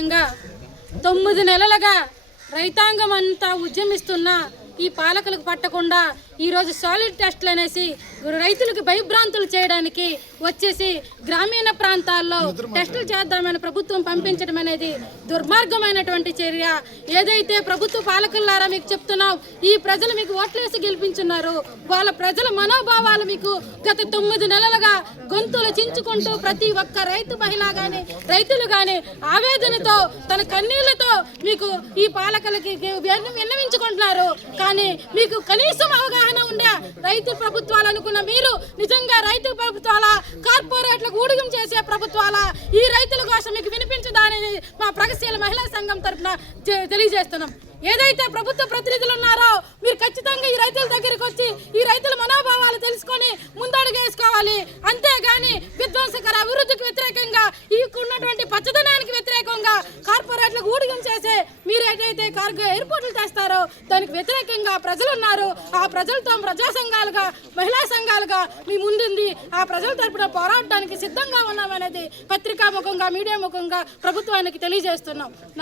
వ్యతిరేకంగా 9 నెలలుగా రైతాంగం అంతా ఉద్యమిస్తున్నా ఈ పాలకులకు పట్టకుండా ఈరోజు సాలిడ్ టెస్టులు అనేసి రైతులకు భయభ్రాంతులు చేయడానికి వచ్చేసి గ్రామీణ ప్రాంతాల్లో టెస్టులు చేద్దామని ప్రభుత్వం పంపించడం అనేది దుర్మార్గమైనటువంటి చర్య. ఏదైతే ప్రభుత్వ పాలకులారా మీకు చెప్తున్నాం, ఈ ప్రజలు మీకు ఓట్లేసి గెలిపించున్నారు, వాళ్ళ ప్రజల మనోభావాలు మీకు గత 9 నెలలుగా గొంతులు చించుకుంటూ ప్రతి ఒక్క రైతు మహిళ కానీ రైతులు కానీ ఆవేదనతో తన కన్నీళ్లతో మీకు ఈ పాలకులకి విన్నవించుకుంటున్నారు. కానీ మీకు కనీసం అవగాహన ఉండే రైతు ప్రభుత్వాలు అనుకున్న మీరు నిజంగా రైతు ప్రభుత్వాల కార్పొరేట్లకు ఊడిగం చేసే ప్రభుత్వాల ఈ రైతుల కోసం మీకు వినిపించదాని మా ప్రగతిశీల మహిళా సంఘం తరఫున తెలియజేస్తున్నాం. ఏదైతే ప్రభుత్వ ప్రతినిధులు ఉన్నారో మీరు ఖచ్చితంగా ఈ రైతుల దగ్గరికి వచ్చి ఈ రైతుల మనోభావాలు తెలుసుకొని ముందడుగు వేసుకోవాలి. అంతేగాని విధ్వంసకర అభివృద్ధికి వ్యతిరేకంగా ఈ ఉన్నటువంటి పచ్చదనానికి వ్యతిరేకంగా కార్పొరేట్లకు ఊడిగం చేసే మీరు ఏదైతే కార్గో ఎయిర్పోర్టులు తెస్తారో దానికి వ్యతిరేకంగా ప్రజలు ఉన్నారు. ఆ ప్రజలతో ప్రజా సంఘాలుగా మహిళా సంఘాలుగా మీ ముందుంది. ఆ ప్రజల తరపున పోరాడటానికి సిద్ధంగా ఉన్నామనేది పత్రికా ముఖంగా మీడియా ముఖంగా ప్రభుత్వానికి తెలియజేస్తున్నాం.